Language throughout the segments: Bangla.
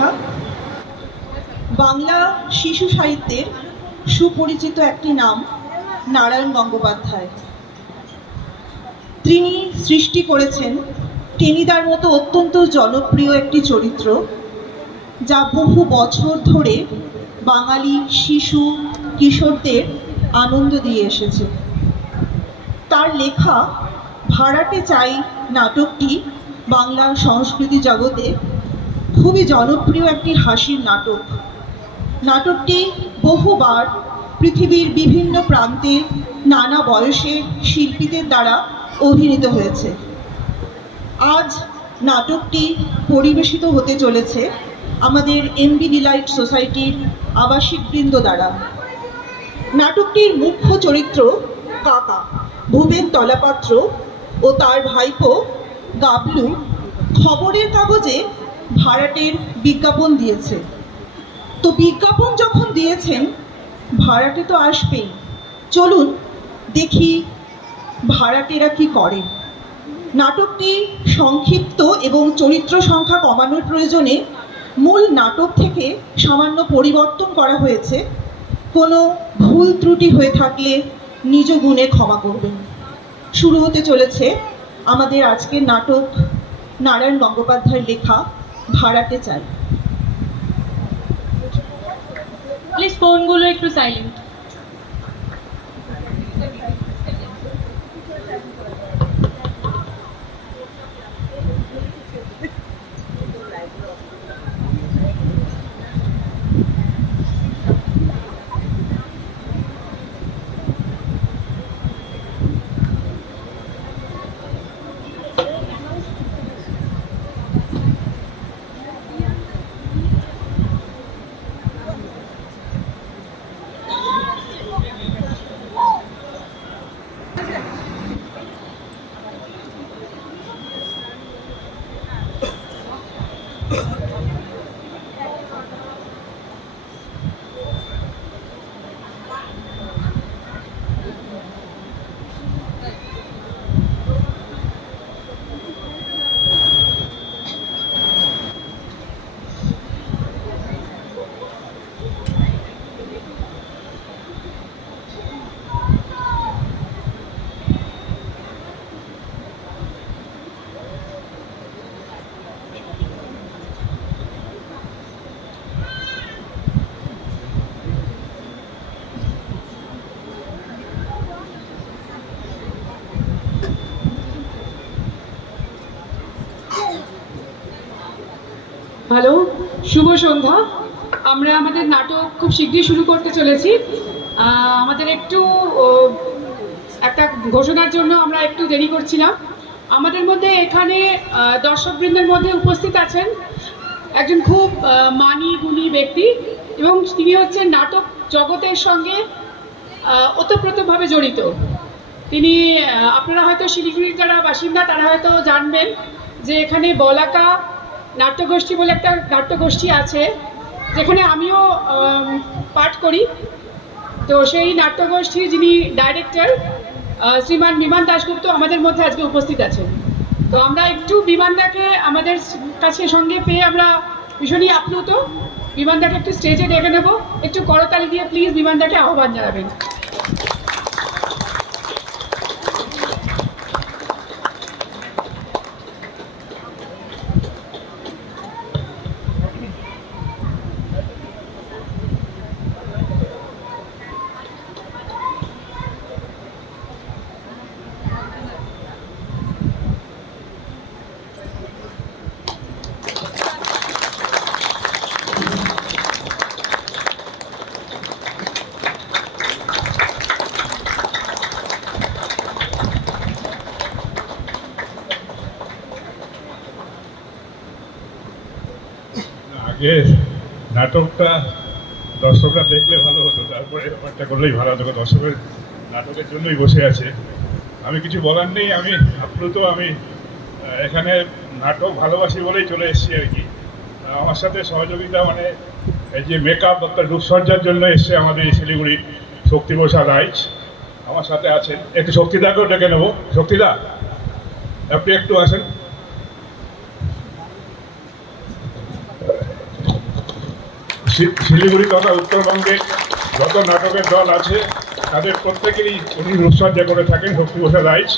সন্ধ্যা। বাংলা শিশু সাহিত্যের সুপরিচিত একটি নাম নারায়ণ গঙ্গোপাধ্যায়। তিনি সৃষ্টি করেছেন টেনিদার মতো অত্যন্ত জনপ্রিয় একটি চরিত্র, যা বহু বছর ধরে বাঙালি শিশু কিশোরদের আনন্দ দিয়ে এসেছে। তার লেখা ভাড়াটে চাই নাটকটি বাংলা সংস্কৃতি জগতে খুবই জনপ্রিয় একটি হাসির নাটক। নাটকটি বহুবার পৃথিবীর বিভিন্ন প্রান্তে নানা বয়সে শিল্পীদের দ্বারা অভিনীত হয়েছে। আজ নাটকটি পরিবেশিত হতে চলেছে আমাদের এমবি ডিলাইট সোসাইটির আবাসিকবৃন্দ দ্বারা। নাটকটির মুখ্য চরিত্র কাকা ভূপেন তলাপাত্র ও তার ভাইপো গাবলু খবরের কাগজে ভাড়াটের বিজ্ঞাপন দিয়েছে। তো বিজ্ঞাপন যখন দিয়েছেন, ভাড়াটে তো আসবেই। চলুন দেখি ভাড়াটেরা কি করে। নাটকটি সংক্ষিপ্ত এবং চরিত্র সংখ্যা কমানোর প্রয়োজনে মূল নাটক থেকে সামান্য পরিবর্তন করা হয়েছে। কোনো ভুল ত্রুটি হয়ে থাকলে নিজ গুণে ক্ষমা করবেন। শুরু হতে চলেছে আমাদের আজকের নাটক নারায়ণ গঙ্গোপাধ্যায়ের লেখা ভাড়াটে চাই। প্লিজ ফোনগুলো একটু সাইলেন্ট। হ্যালো, শুভ সন্ধ্যা। আমরা আমাদের নাটক খুব শীঘ্রই শুরু করতে চলেছি। আমাদের একটু একটা ঘোষণার জন্য আমরা একটু দেরি করছিলাম। আমাদের মধ্যে এখানে দর্শকবৃন্দের মধ্যে উপস্থিত আছেন একজন খুব মানি গুণী ব্যক্তি, এবং তিনি হচ্ছেন নাটক জগতের সঙ্গে ওতপ্রোতভাবে জড়িত। তিনি আপনারা হয়তো শিলিগুড়ির যারা বাসিন্দা তারা হয়তো জানবেন যে এখানে বলাকা নাট্যগোষ্ঠী বলে একটা নাট্যগোষ্ঠী আছে, যেখানে আমিও পাঠ করি। তো সেই নাট্যগোষ্ঠীর যিনি ডাইরেক্টর শ্রীমান বিমান দাশগুপ্ত আমাদের মধ্যে আজকে উপস্থিত আছেন। তো আমরা একটু বিমানদাকে আমাদের কাছে সঙ্গে পেয়ে আমরা ভীষণই আপ্লুত। বিমানদাকে একটু স্টেজে ডেকে নেব, একটু করতালি দিয়ে প্লিজ বিমানদাকে আহ্বান জানাবেন। আগে নাটকটা দর্শকরা দেখলে ভালো হতো, তারপরে ব্যাপারটা করলেই ভালো হতো। দর্শকের নাটকের জন্যই বসে আছে, আমি কিছু বলার নেই। আমি আপ্লুত। আমি এখানে নাটক ভালোবাসি বলেই চলে এসেছি আর কি। আমার সাথে সহযোগিতা মানে এই যে মেকআপ একটা রূপসজ্জার জন্য এসছে আমাদের এই শিলিগুড়ি শক্তিপ্রসাদ রাইচ আমার সাথে আছেন। একটু শক্তিদাকেও ডেকে নেবো। শক্তিদা, আপনি একটু আসেন। শিলিগুড়ি তথা উত্তরবঙ্গে যত নাটকের দল আছে তাদের প্রত্যেকেই উনি রূপসজ্জা করে থাকেন। শক্তিপ্রসাদ রাইজ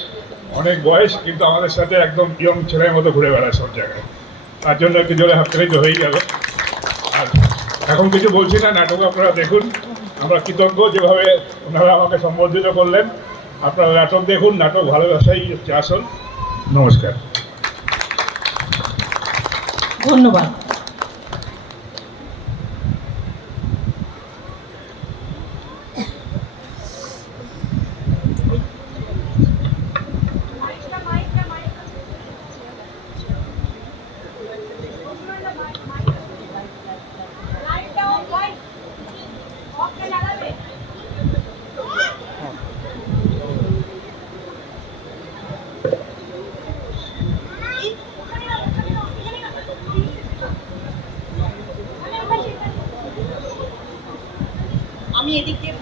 অনেক বয়স, কিন্তু আমাদের সাথে একদম ইয়ং ছেলের মতো ঘুরে বেড়ায় সব জায়গায়। তার জন্য একটু জোরে হাত তালি তো হয়েই গেল। আর এখন কিছু বলছি না, নাটক আপনারা দেখুন। আমরা কৃতজ্ঞ যেভাবে ওনারা আমাকে সম্বর্ধিত করলেন। আপনারা নাটক দেখুন, নাটক ভালোবাসাই হচ্ছে আসল। নমস্কার, ধন্যবাদ। আমি এদিক দিয়ে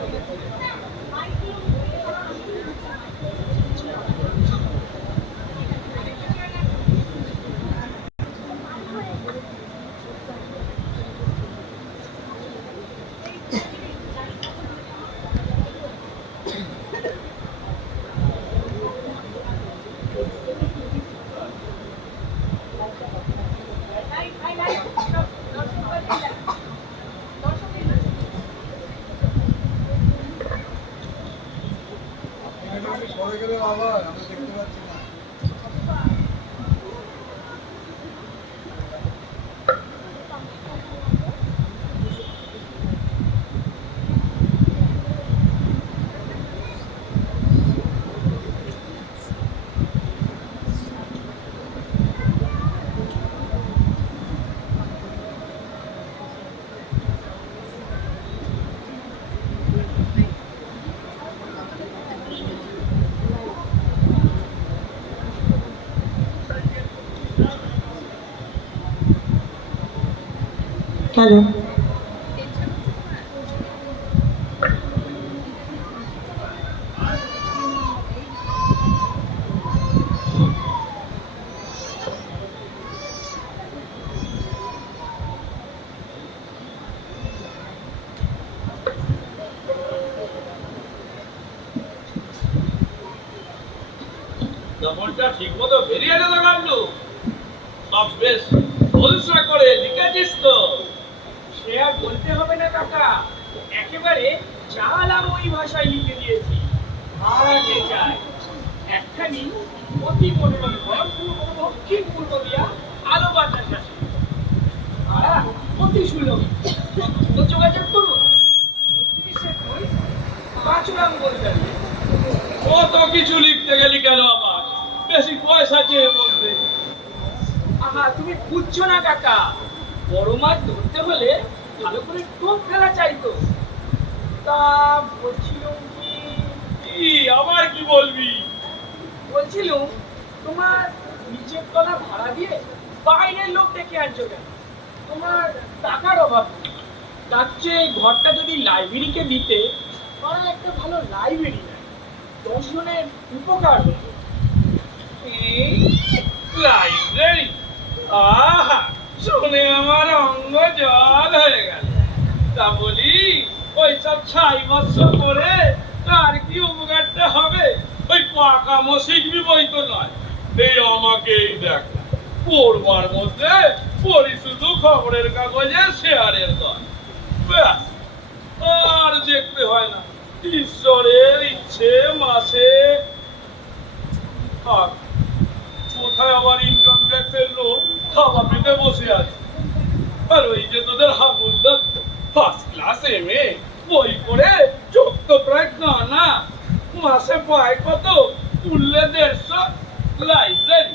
সরে গেলে আবার আমরা দেখতে পাচ্ছি না। হ্যালো, দমনটা ঠিক মতো বেরিয়ে গেল গান্ডু। সব বেশ খোলসা করে লিখেছিস তো। সে আর বলতে হবে না কাকা, একেবারে চালাম ওই ভাষায় লিখে দিয়েছি। ভাড়াতে চাই একখানি অতি মনোরম ঘর, দক্ষিণ পূর্ব দিয়া আলো বাতাস আসে, ভাড়া অতি সুলভ। তো যোগাযোগ করুন 35 বলতে কত কিছু লিখতে গেলি কেন আমার? বেশি পয়সা চেয়ে বলবে। আহা, তুমি বুঝছো না কাকা, বড় মাছ ধরতে হলে ভালো করে টোপ ফেলা চাইতো। তা বলছিলাম কি আবার কি বলবি? বলছিলাম তোমার নিচের তলা ভাড়া দিয়ে বাইরের লোক ডেকে আনছো কেন? তোমার টাকার অভাব নেই। তার চেয়ে ঘরটা যদি লাইব্রেরিকে দিতে, আমার একটা ভালো লাইব্রেরি নাই, 10 জনের উপকার হতো। লাইব্রেরি? আহা, শুনে আমার অঙ্গ জল হয়ে গেল। তা বলি, ওইসব ছাই মৎস্য করে তার কি উপকারটা হবে? ওই পাকামো শিখবি বই তো নয়। এই আমাকেই দেখ, পড়বার মধ্যে পড়ি শুধু খবরের কাগজে শেয়ারের দল, ব্যাস, আর দেখতে হয় না ঈশ্বরের ইচ্ছে মাসে। আর কোথায় আবার ইনকাম ট্যাক্সের লোক খাওয়া পেতে বসে আছে। আর ওই যে তোদের হাবুলদার ফার্স্ট ক্লাস এমএ বই পড়ে চোখ তো প্রায় কানা, মাসে পায় কত? উঠলে 150। লাইব্রেরি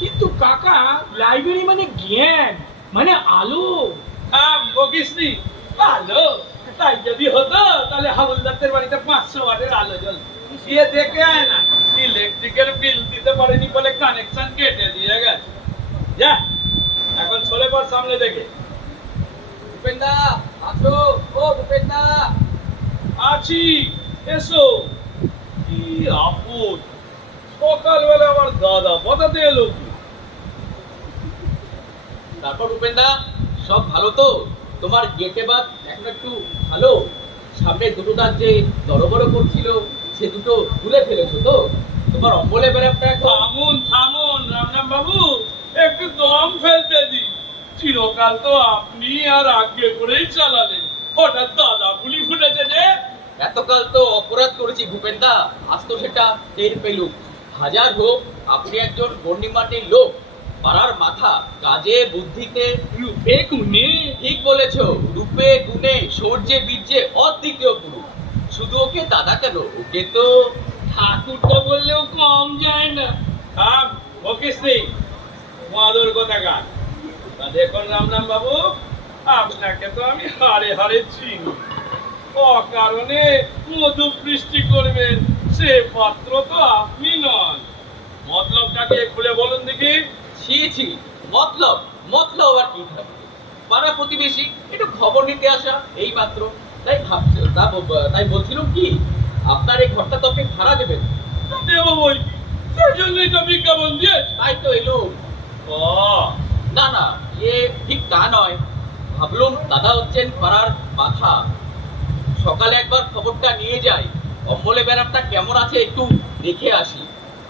কিন্তু কাকা, লাইব্রেরি মানে জ্ঞান, মানে আলো। বকিসনি আলো? তাই যদি হতো তাহলে হাবুলদারদের বাড়িতে 500 ওয়াটের আলো জ্বলতো। গিয়ে দেখে আয় না, ইলেকট্রিকের বিল দিতে পারেনি বলে কানেকশন কেটে দিয়ে গেছে। যা এখন চলে পর সামনে দেখে। ভূপেন্দা আছো? ও ভূপেন্দা। আছি, এসো। কি আপদ, সকালবেলা আবার দাদা বাতাতে এলো কি? তারপর উপেন্দা, সব ভালো তো? তোমার গেটে বাদ এখন একটু ভালো, সামনে দুটো দাঁত যে বড় বড় করছিল সে দুটো তুলে ফেলেছো তো? তোমার অম্বলে ব্যারামটা এখন থামুন থামুন রামনাম বাবু, একটু দম ফেলতে দিন। চিরকাল তো আপনি আর আগে করেই চালালেন, হঠাৎ দাদা ফুলি ফুটেছে যে। এতকাল তো অপরাধ করেছি ভূপেনদা, আজ তো সেটা টের পেলুম। হাজার হোক আপনি একজন গণ্যমান্য লোক, পাড়ার মাথা, কাজে বুদ্ধিতে রূপে গুণে ঠিক বলেছো, রূপে গুণে শৌর্যে বীর্যে অদ্বিতীয় গুরু। শুধু ওকে দাদা কেন, ওকে তো ঠাকুরটা বললেও কম যায় না। থাম বকিস নি, মাদুর কোথাকার। তা দেখুন রামনাম বাবু, আপনাকে তো আমি হাড়ে হাড়ে চিনি। অকারণে মধু বৃষ্টি করবেন সে পাত্র তো আপনি নন। মতলবটাকে খুলে বলুন দেখি। ছি, মতলব মতলব আর কি থাকবে? পাড়া প্রতিবেশী একটু খবর নিতে আসা এই মাত্র। তাই বলছিলাম কি, আপনার এই ঘরটা তো আপনি ভাড়া দেবেন। দেব বই, সেই জন্যই তো বিজ্ঞাপন দিয়েছে। তাই তো এলুম। ও না, এ ঠিক তা নয়। ভাবলুম দাদা হচ্ছেন পাড়ার মাথা, সকালে একবার খবরটা নিয়ে যাই, অম্বলে ব্যারামটা কেমন আছে একটু দেখে আসি।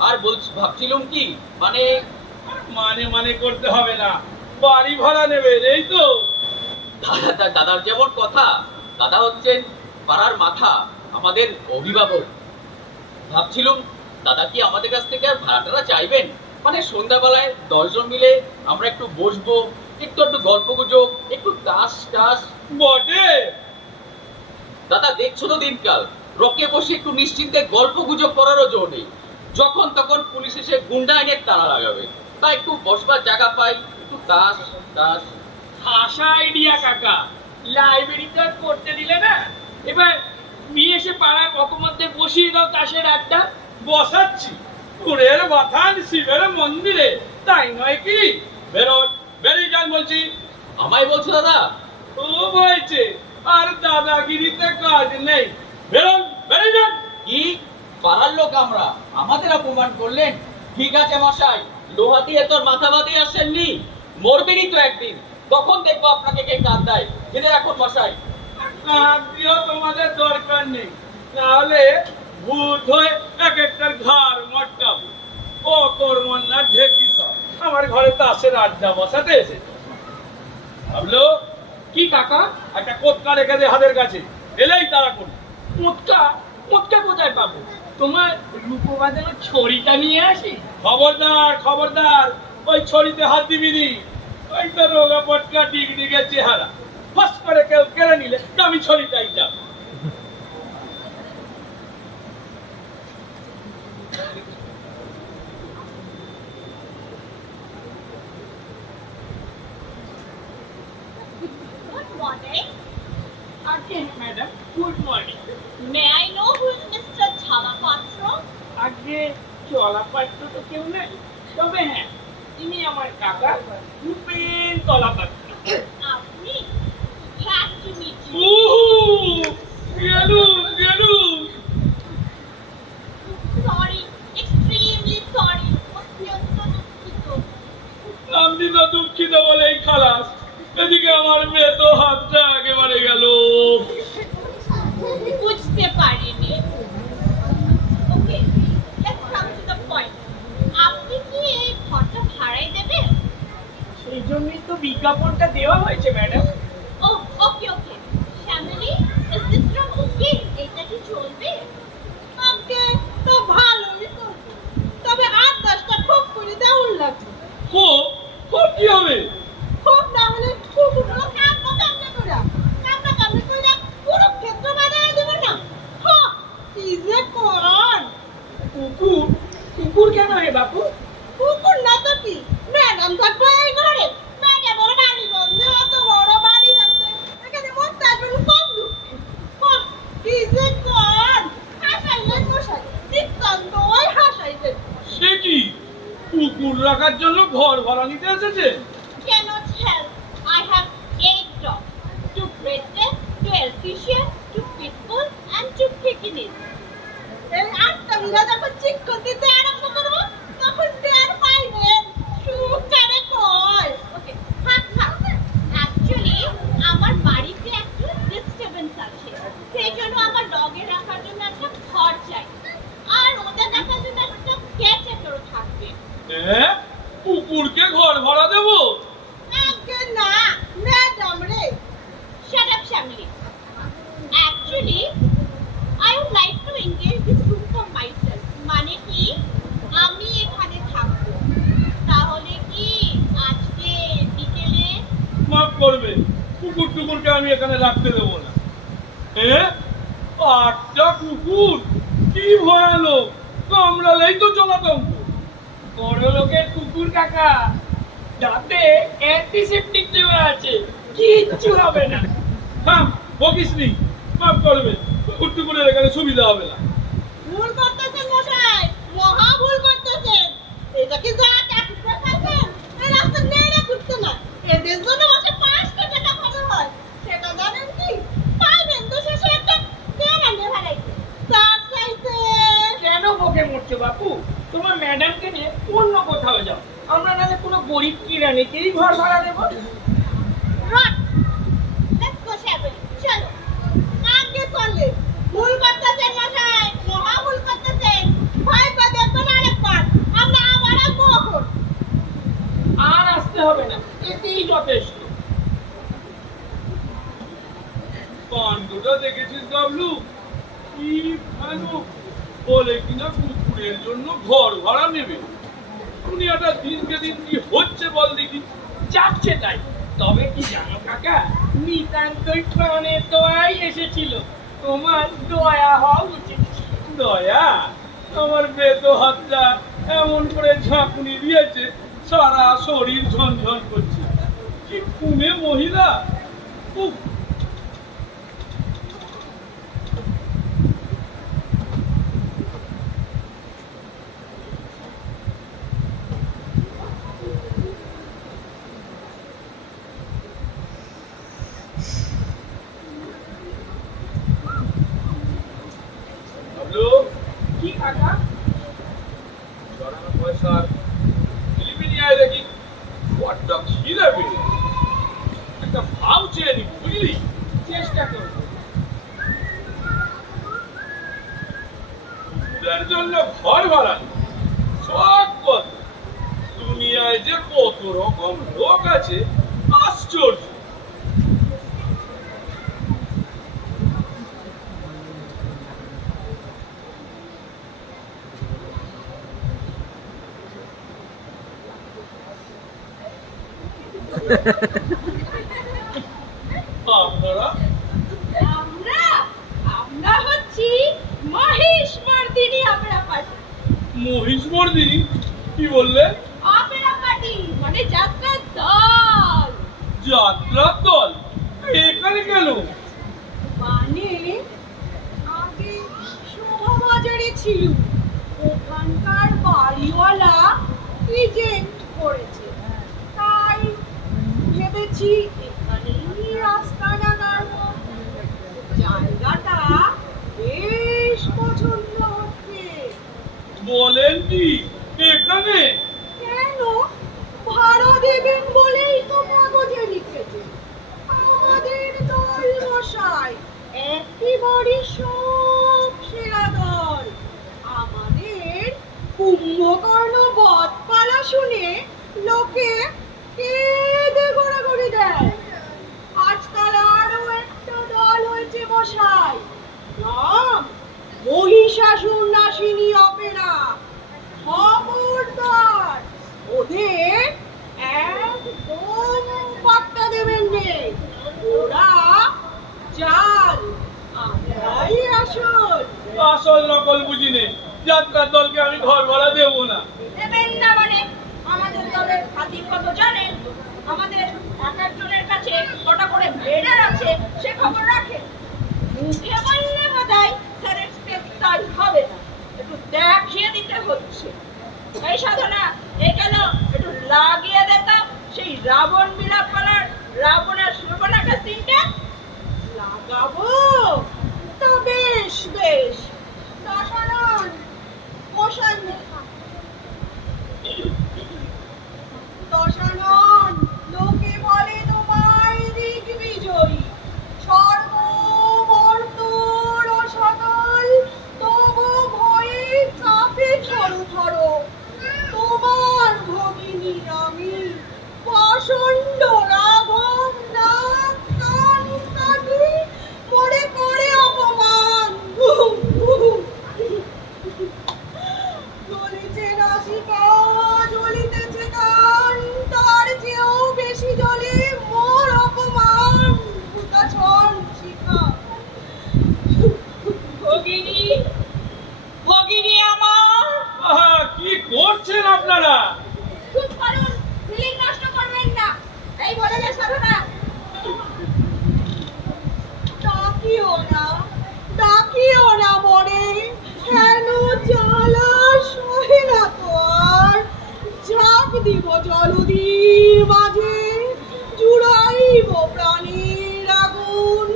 আর ভাবছিলাম কি, মানে মানে করতে হবে না, বাড়ি ভাড়া নেবেন এই তো। দাদার যেমন কথা, দাদা হচ্ছেন পাড়ার মাথা, আমাদের অভিভাবক। ভাবছিলাম দাদা কি আমাদের কাছ থেকে আর ভাড়াটারা চাইবেন? মানে সন্ধ্যাবেলায় 10 জন মিলে আমরা একটু বসবো, একটু গল্প গুজব, একটু তাস টাস। বটে, দাদা দেখছো তো দিনকাল, রকে বসে একটু নিশ্চিন্তে গল্প গুজব করারও জো নেই। যখন তখন পুলিশ এসে গুন্ডা এনে তাড়া লাগাবে। তাই একটু বসবার জায়গা পাই, একটু তাস টাস। হাসা আইডিয়া কাকা, লাইব্রেরিতে আর পড়তে দিলে না, এবার নিয়ে এসে পাড়ার অপমধ্যে বসিয়ে দাও তাসের আড্ডা। বসাচ্ছি কুড়ের বাথান শিবের মন্দিরে, তাই নয় কি? বেরোন, বেরিয়ে যান বলছি। আমায় বলছো দাদা? ও হয়েছে, আর দাদাগিরিতে কাজ নেই। বেরোন, বেরিয়ে যান। কি পাড়ার লোক আমরা, আমাদের অপমান করলেন? ঠিক আছে মশাই, লোহা দিয়ে তোর মাথা বাঁধে আসেননি, মরবেনই তো একদিন, তখন দেখবো আপনাকে কে কাঁদ দেয়। কিন্তু এখন মশাই আত্মীয় তোমাদের দরকার নেই, তাহলে ভূত হয়ে এক একটার ঘর মটকাবো। ও কর্মন্না ঢেকি সব আমার ঘরে তাসের আড্ডা বসাতে এসেছে। ভাবলো কি কাকা? একটা কোৎকা রেখে দে হাতের কাছে, এলেই তারা করি। মোটকা মোটকা কোথায় পাবো? তোমার রূপো বাঁধানো ছড়িটা নিয়ে আসি। খবরদার খবরদার, ওই ছড়িতে হাত দিবি নি। ওই তো রোগা পটকা ডিগডিগে চেহারা, ফস করে কেউ কেড়ে নিলে আমি ছড়িটাই যাব। Good morning. আগে madam, good morning. May I know who is Mr. Chalapatra? আগে চলাপাত্র তো কেউ নাই, তবে হ্যাঁ, ইনি আমার কাকা রূপেন তলাপাত্র। আপনি? Glad to meet you. গেলু Sorry, extremely sorry. অত্যন্ত দুঃখিত। আমি তো দুঃখিত বলেই খালাস, এদিকে আমার মেয়ে তো হাতটা একেবারে গেল। বুঝতে পারিনি। Okay, let's come to the point. আপনি কি এই ঘরটা ভাড়ায় দেবেন? সেই জন্যই তো বিজ্ঞাপনটা দেওয়া হয়েছে madam. Oh, okay. Family, is this room okay? এটা কি চলবে? আগে তো ভালোই চলছে, তবে 8-10টা খুব করে দেউল লাগবে। কি হবে? খুব না হলে কুকুরগুলো কামড়ে করে পুরো ক্ষেত্র বানায় দেবে না। হ্যাঁ, কি যে কোন কুকুর কেন হে বাপু? কুকুর না তো কি, ম্যাডাম থাকবে এই ঘরে। ম্যাডাম ওর বাড়ি বন্ধে, অত বড় বাড়ি থাকতে এখানে মরতে আসবেন কম দুঃখে। হ্যাঁ, কি যে কোন হাসাইলেন মশাই, নিতান্ত ওই হাসাইলেন। সে কি, কুকুর রাখার জন্য ঘর ভাড়া নিতে এসেছে? Cannot help. I have 8 dogs. 2 Great Dane, 2 Alsatian, 2 Pitbull and 2 Pekingese. এই 8টা মিলা যখন চিক করতে আরম্ভ করবো, তখন টের পাইবেন সুখ কারে কয়। Okay, থাক। Actually, আমার করবে, কুকুর টুকুরকে আমি এখানে রাখতে দেবো না। 8টা কুকুর, কি ভয়ানক, কামড়ালেই তো জলাতঙ্ক। বড় লোকের কুকুর কাকা, তাতে অ্যান্টিসেপটিক দেওয়া আছে, কিচ্ছু হবে না। হ্যাঁ, বকিস নি, মাফ করবে, কুকুর টুকুরের এখানে সুবিধা হবে না। ভুল করতেছেন মশাই, মহা ভুল করতেছেন। এটা কি যা টাকা খাইছেন, এই রাস্তা নেড়ে ঘুরতে না। এদের জন্য মাসে 500 টাকা খরচ হয়, সেটা জানেন কি? পাইবেন তো শেষে একটা কেরানি ভাড়াইতে। তার চাইতে কেন বকে মরছো বাপু? তোমার ম্যাডামকে নিয়ে অন্য কোথাও যাও, আমরা নাহলে কোনো গরিব কিরানিকেই ঘর ভাড়া দেবো। রট। লেটস গো শ্যাবলি, চলো। আগে চলে। ভুল করতেছেন মশাই, মহা ভুল করতেছেন। ভয় পা দেখবেন আরেকবার, আমরা আবার আসবো এখন। আর আসতে হবে না, এতেই যথেষ্ট। কাণ্ডটা দেখেছিস গাবলু, কি ভয়ানক, বলে কিনা কুকুরের জন্য ঘর ভাড়া নেবে। দুনিয়াটা দিনকে দিন কি হচ্ছে বল দেখি। যাচ্ছে তাই। তবে কি জানো কাকা, নিতান্তই প্রাণের দয়াই এসেছিল, তোমার দয়া হওয়া উচিত ছিল। দয়া, আমার বেত হাতটা এমন করে ঝাঁকুনি দিয়েছে, সারা শরীর ঝনঝন করছে। কি কুনে মহিলা, উফ। বাবলু, কি কাকা? জড়ানো পয়সার ফিলিপি নিয়ে আয় দেখি। বড্ড খিদে পেয়ে, একটা ভাব চেয়ে নি, বুঝলি? চেষ্টা করবো। কুকুরের জন্য ঘর ভাড়া নেই, সব কত। দুনিয়ায় যে কত রকম লোক আছে, আশ্চর্য। আপনারা আমরা আমরা হচ্ছি মহিষমর্দিনী অপেরা পার্টি। মহিষমর্দিনী, কি বললে? অপেরা পার্টি মানে যাত্রার দল। যাত্রার দল এখানে কেন? মানে আগে শোভাবাজারে ছিল, ওখানকার বাড়িওয়ালা রিজেক্ট করেছে, তাই ভেবেছি এখানেই রাস্তা লাগাবো। জায়গাটা বেশ পছন্দ হচ্ছে। বলেন কি, এখানে? কেন? ভাড়া দেবেন বলেই তো কাগজে লিখেছে। আমাদের দল মশাই একেবারে সব সেরা দল। আমাদের কুম্ভকর্ণ বধপালা শুনে লোকে কেঁদে গড়াগড়ি দেয়। আজকাল আরো একটা দল হয়েছে মশাই, নাম মহিষাসুর নাসিনী অপেরা। খবরদার, ওদের একদম পাত্তা দেবেন নে। ওরা চাল, আমরাই আসল। আসল নকল বুঝিনে, যাত্রার দলকে আমি ঘর ভাড়া দেবো না। দেবেন না মানে? আমাদের দলের খাতির কত জানেন? আমাদের এক একজনের কাছে কটা করে ব্লেডার আছে, সে খবর রাখেন। মুখে বললে বোধহয় স্যারের স্টেপটাই হবে না, একটু দেখিয়ে দিতে হচ্ছে। এই সাধনা, এ কেন একটু লাগিয়ে দিতাম সেই রাবণ বিলাপ পালার রাবণের সুবর্ণাকা সিনটা। লাগাবো তো বেশ বেশ। দশানন মশাই, দশানন, লোকে বলে তোমায় দিগ্বিজয়ী, সর্বমর্ত রসাতল, তবু ভয়ে কাঁপে থরথর। তোমার ভগিনী আমি প্রচণ্ড রাগ দিব জলধির মাঝে, জুড়াইব প্রাণীর আগুন।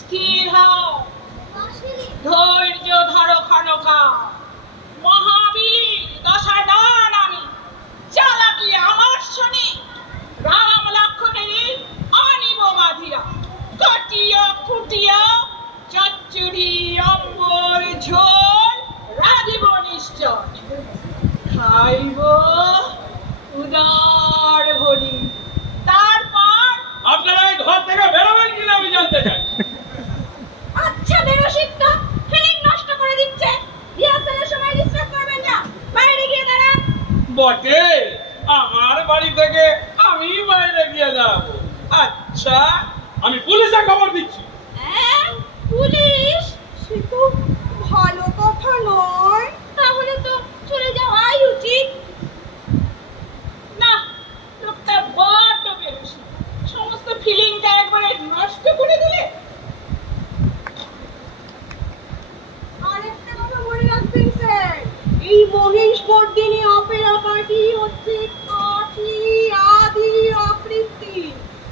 স্থির হও, ধৈর্য ধরো খানকা, মহাবীর দশাদান আমি, চালাকি আমার শুনি, রাম লক্ষণের আনিব বাঁধিয়া, কাটিয়া কুটিয়া চচ্চড়ি অম্বর ঝোল রাধিব নিশ্চয়, খাইব উদার ভরি, তারপর আপনারা এই ঘর থেকে বেরোবেন কিনা আমি জানতে চাই। আচ্ছা বেরোশিক্ত ফিলিং নষ্ট করে দিচ্ছে, রিহার্সালের সময় ডিস্টার্ব করবেন না, বাইরে গিয়ে দাঁড়ান। বটে, আমার বাড়ি থেকে আমি বাইরে গিয়ে দাঁড়াবো। আচ্ছা, আমি পুলিশে খবর দিচ্ছি। হ্যাঁ, পুলিশ? সে তো ভালো কথা নয়। তাহলে তো চলে যাওয়াই উচিত। না, লোকটা বড্ড বেরোশি, সমস্ত ফিলিংটা একবারে নষ্ট করে দিলে। আরেকটা কথা মনে রাখবেন স্যার, এই মহিষমর্দিনী অপেরা পার্টি হচ্ছে খাঁটি আদি আকৃতি,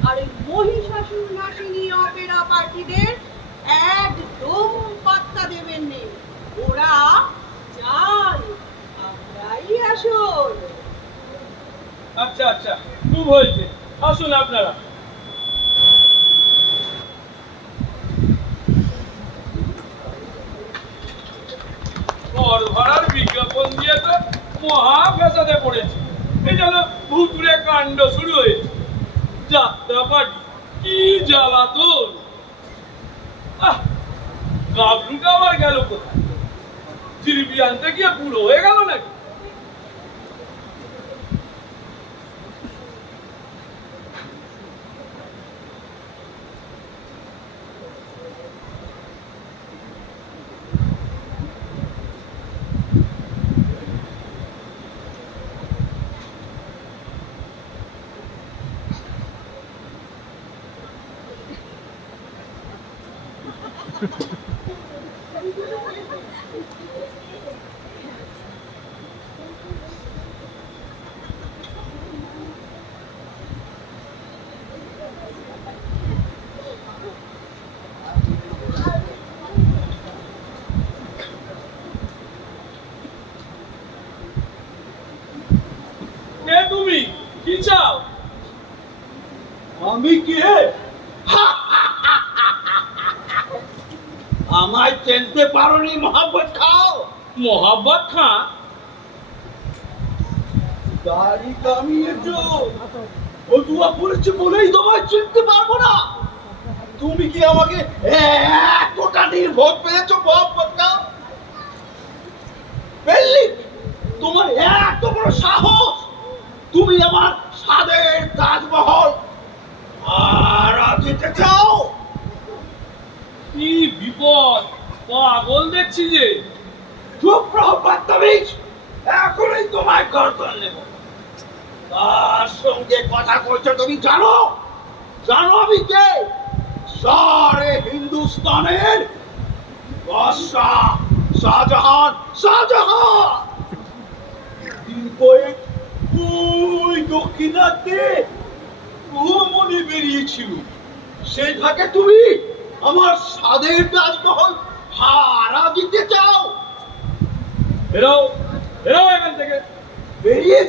আর এই মহিষাসুর নাসিনী অপেরা পার্টিদের একদম পাত্তা দেবেন না। ওরা চাল, আমরাই আসল। আচ্ছা আচ্ছা, খুব হয়েছে, আসুন আপনারা। ঘর ভাড়ার বিজ্ঞাপন দিয়ে তো মহা ফেসাদে পড়েছে। এই যেন ভুতুরে কাণ্ড শুরু হয়েছে। যাত্রা পার্টি কি জ্বালাতন! গাবলুটা আবার গেল কোথায়? জিলিপি আনতে গিয়ে পুরো হয়ে গেল নাকি? কে তুমি? কি চাও? আমি কে? আমায় চিনতে পারোনি মোহাম্মদ খাও? মোহাম্মদ খান? দাড়ি কামিয়েছো, ফতুয়া পড়েছে বলেই তোমায় চিনতে পারবো না? তুমি কি আমাকে এতটা নির্ভর পেয়েছো মোহাম্মদ খাও? পেল্লি, তোমার এত বড় সাহস, তুমি আমার স্বাদের তাজমহল আর যেতে চাও? কি বিপদ! পাগল দেখছি যে। চুপ রহ বাদতামিজ, এখনই তোমায় গর্দন নেব। তার সঙ্গে কথা কইছো তুমি জানো? জানো আমি কে? সারে হিন্দুস্তানের বাদশাহ শাহজাহান। শাহজাহান দিন কয়েক ওই দক্ষিণাতে ভ্রমণে বেরিয়েছিল, সেই ফাঁকে তুমি আমার স্বাদের তাজমহল ভাড়া দিতে চাও? বেরো, বেরো এখান থেকে। বেরিয়ে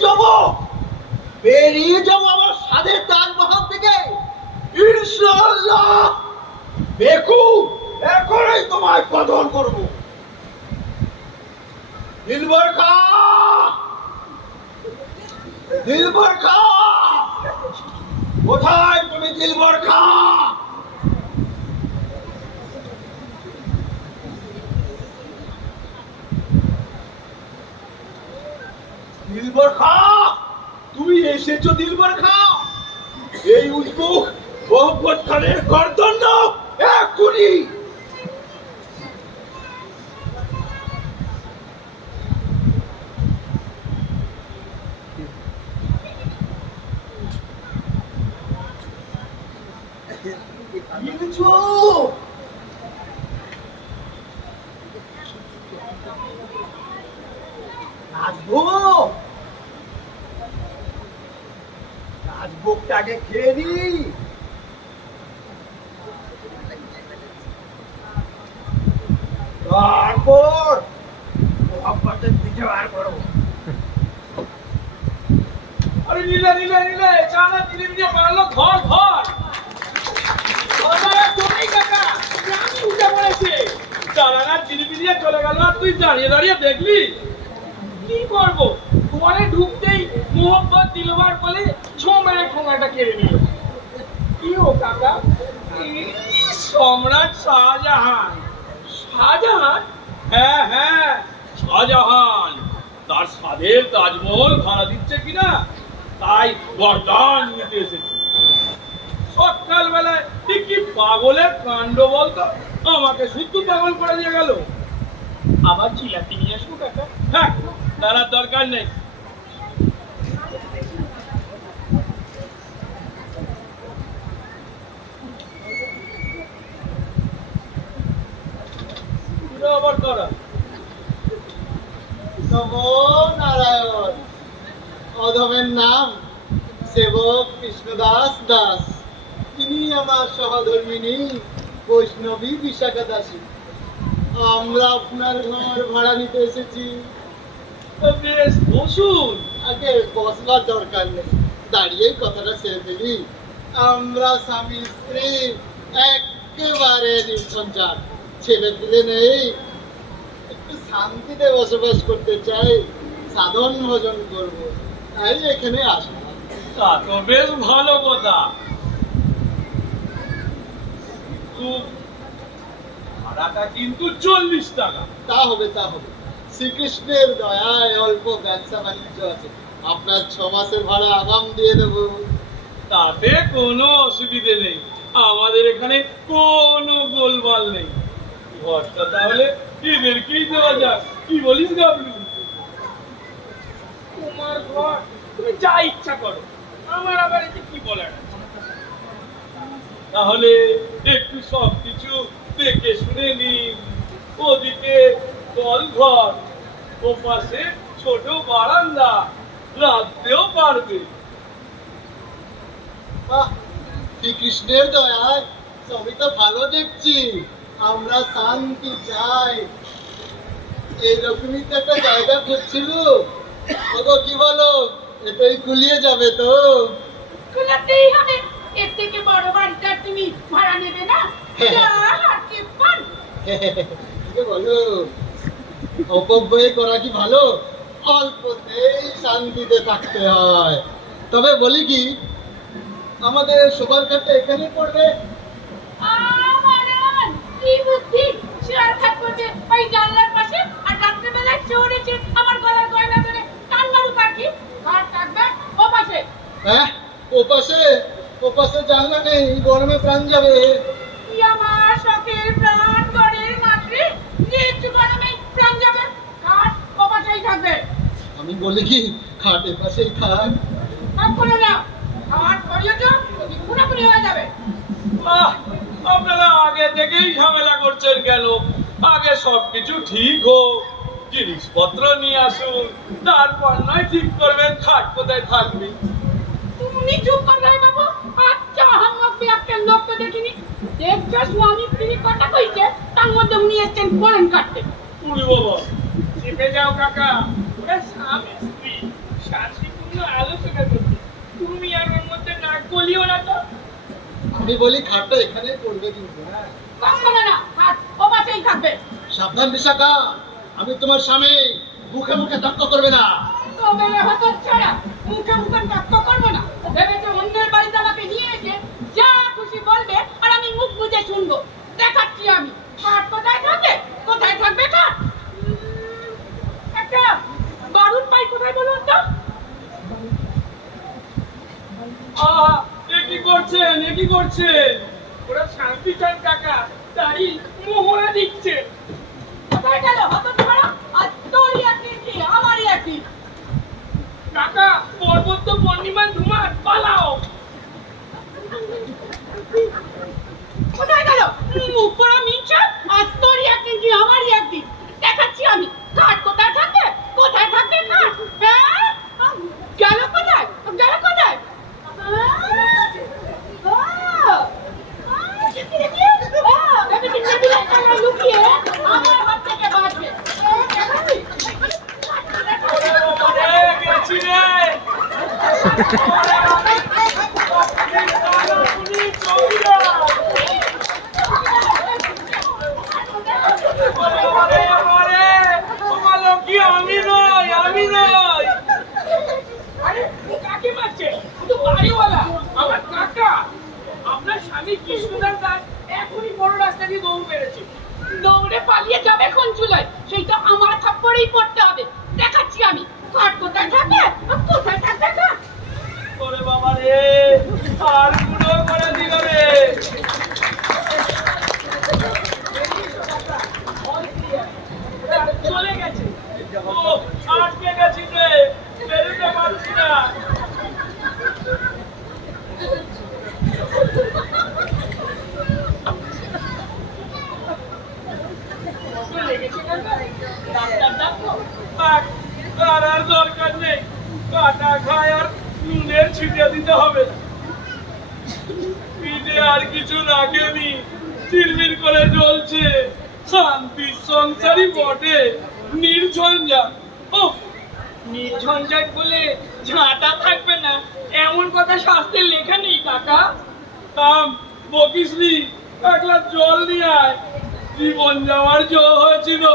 যাব আমার স্বাদের তাজমহল থেকে, ইনশাআল্লাহ। দেখো, এখনই তোমায় কদর করব। দিলবার খা, দিলবার খা, কোথায় তুমি দিলবার খা? দিলবার খা, তুমি এসেছো দিলবার খা? এই উদ্যোগ মোহাম্মদ খানের গর্দন নাও এক্ষুনি। আসবো ভোগটা আগে খেয়ে নি। তারপর মোহাম্মদের পিঠে বার করবো। আরে নীলে নীলে নীলে চালা ধীরে ধীরে বাড়লো ঘর ঘর তুমি কাকা আমি উঠে পড়েছে চালানা জিলিপি দিয়ে চলে গেল আর তুই দাঁড়িয়ে দাঁড়িয়ে দেখলি কি করবো ঘরে ঢুকতেই মোহাম্মদ দিলবার বলে ছোঁমেরে ঠোঙাটা কেড়ে নিল কি ও কাকা সম্রাট শাহজাহান শাহজাহান হ্যাঁ হ্যাঁ শাহজাহান তার স্বাদের তাজমহল ভাড়া দিচ্ছে কিনা তাই বরদান নিতে এসেছি সকালবেলায় ঠিক কি পাগলের কাণ্ড বলতো আমাকে শুদ্ধ পাগল করে দিয়ে গেল আবার চিলাপি নিয়ে আসবো কাকা হ্যাঁ তার দরকার নেই আবার করা নমো নারায়ণ। অধমের নাম সেবক কৃষ্ণদাস দাস। তিনি আমার সহধর্মিনী বৈষ্ণবী বিশাখা দাসী। আমরা আপনার ঘর ভাড়া নিতে এসেছি। বেশ বসুন আগে বসবার দরকার নেই, দাঁড়িয়েই কথাটা সেরে ফেলি। আমরা স্বামী স্ত্রী একেবারে নির্সঞ্চার, ছেলে পিলে নেই, একটু শান্তিতে বসবাস করতে চাই, সাধন ভোজন করব, তাই এখানে আসা। তা তো বেশ ভালো কথা ভাড়াটা কিন্তু 40 টাকা তা হবে তা হবে, শ্রীকৃষ্ণের দয়ায় অল্প ব্যবসা বাণিজ্য আছে, আপনার 6 মাসের ভাড়া আগাম দিয়ে দেবো। তাতে কোনো অসুবিধে নেই আমাদের এখানে কোনো গোলমাল নেই ঘরটা তাহলে এদেরকেই দেওয়া যাক কি বলিস গাবলু তোমার ঘর তুমি যা ইচ্ছা করো আমার আবার এতে কি বলার আছে? তাহলে একটু সবকিছু দেখে শুনে নিন ওদিকে কল ঘর ও পাশে ছোট বারান্দা রাখতেও পারবে বাহ, শ্রীকৃষ্ণের দয়ায় সবই তো ভালো দেখছি। আমরা শান্তি চাই, এইরকমই তো একটা জায়গা খুঁজছিল। ওগো কি বলো, এটাই গুলিয়ে যাবে তো? কুলাতেই হবে, এর থেকে বড় বাড়িটা তুমি ভাড়া নেবে না? যা হাতে পান। কি বলো, অপব্যয় করা কি ভালো? অল্পতেই শান্তিতে থাকতে হয়। তবে বলি কি, আমাদের শোবার ঘরটা এখানে পড়বে। আমারন কি বুদ্ধি, শেয়ার খাট করবে ওই জানলার পাশে, আর রাত্রেবেলায় চোর এসে আমার গলার গয়না ধরে কান মারু কাকি, ঘর থাকবে ও পাশে। হ্যাঁ, ওপাশে জানলা নেই, গরমে প্রাণ যাবে। কি আমার শখের প্রাণ গড়ের মাতৃ, যে একটু গরমে প্রাণ যাবে, ঘাট ও পাশেই থাকবে। আমি বলি কি, খাট এপাশেই থাক। কাপ করে না, ঘাট পড়িয়েছ পুরোপুরি হয়ে যাবে। আপনারা আগে থেকেই ঝামেলা করছেন কেন আগে সবকিছু ঠিক হোক জিনিসপত্র নিয়ে আসুন তারপর নয় ঠিক করবেন খাট কোথায় থাকবে তুমি চুপ করবে বাবু, আচ্ছা হাম্মক একটা লোক তো দেখিনি, দেখছো স্বামী স্ত্রী কথা কইছে, তার মধ্যে উনি এসছেন বলেন কাটতে। উনি বাবা চেপে যাও কাকা, ওরা স্বামী স্ত্রী শান্তিপূর্ণ আলোচনা করছে, তুমি আর ওর মধ্যে নাক গলিও না তো। আমি বলি খাটটা এখানে পড়বে কিন্তু। হ্যাঁ, কাম করে না, হাত ও পাশেই থাকবে। সাবধান বিশাখা, আমি তোমার স্বামী, মুখে মুখে তর্ক করবে না। তবে হতো ছাড়া মুখে মুখে তর্ক করবো না, ভেবেছে অন্যের বাড়িতে আমাকে নিয়ে এসে যা খুশি বলবে আর আমি মুখ বুজে শুনবো। দেখাচ্ছি আমি কাঠ কোথায় থাকবে, কোথায় থাকবে কাঠ। একটা বারুদ পাই কোথায় বলুন তো? এ কি করছেন ওরা শান্তি চান কাকা, তাই মোহরা দিচ্ছে। কোথায় গেল হতো ছাড়া? আর তোরই একদিন কি আমারই একদিন। কাকা পর্বত পূর্ণিমা ধুমার পালাও। কোথায় গেল মুখ পড়া মিনসা? আর তোরই একদিন কি আমারই একদিন। দেখাচ্ছি আমি কাঠ কোথায় থাকবে, কোথায় থাকবে কাঠ। হ্যাঁ, গেল কোথায়, গেল কোথায়? আমি কৃষ্ণদাস দাস এখনই বড় রাস্তা দিয়ে দৌড় মেরেছি। দৌড়ে পালিয়ে যাবে কোন চুলায়, সেইটা আমার থাপ্পড়েই পড়তে হবে। দেখাচ্ছি আমি কাঠ কোথায় থাকে আর কোথায় থাকবে কাঠ। ওরে বাবা রে, আর গুলো করে দিল রে। চলে গেছে। ও আটকে গেছি রে, বেরোতে পারছি না। চলে গেছে কাকা। ডাক্তার ডাকো। আর দরকার নেই, কাটা খায় আর নুনের ছিটিয়ে দিতে হবে না। পিঠে আর কিছু রাখেনি, চিরমির করে জ্বলছে। শান্তির সংসারই বটে, নির্ঝঞ্ঝাট। ওহ, নির্ঝঞ্ঝাট বলে ঝাঁটা থাকবে না এমন কথা শাস্ত্রে লেখা নেই কাকা। থাম, বকিস নি, এক গ্লাস জল নিয়ে আয়। জীবন যাওয়ার জল হয়েছিল।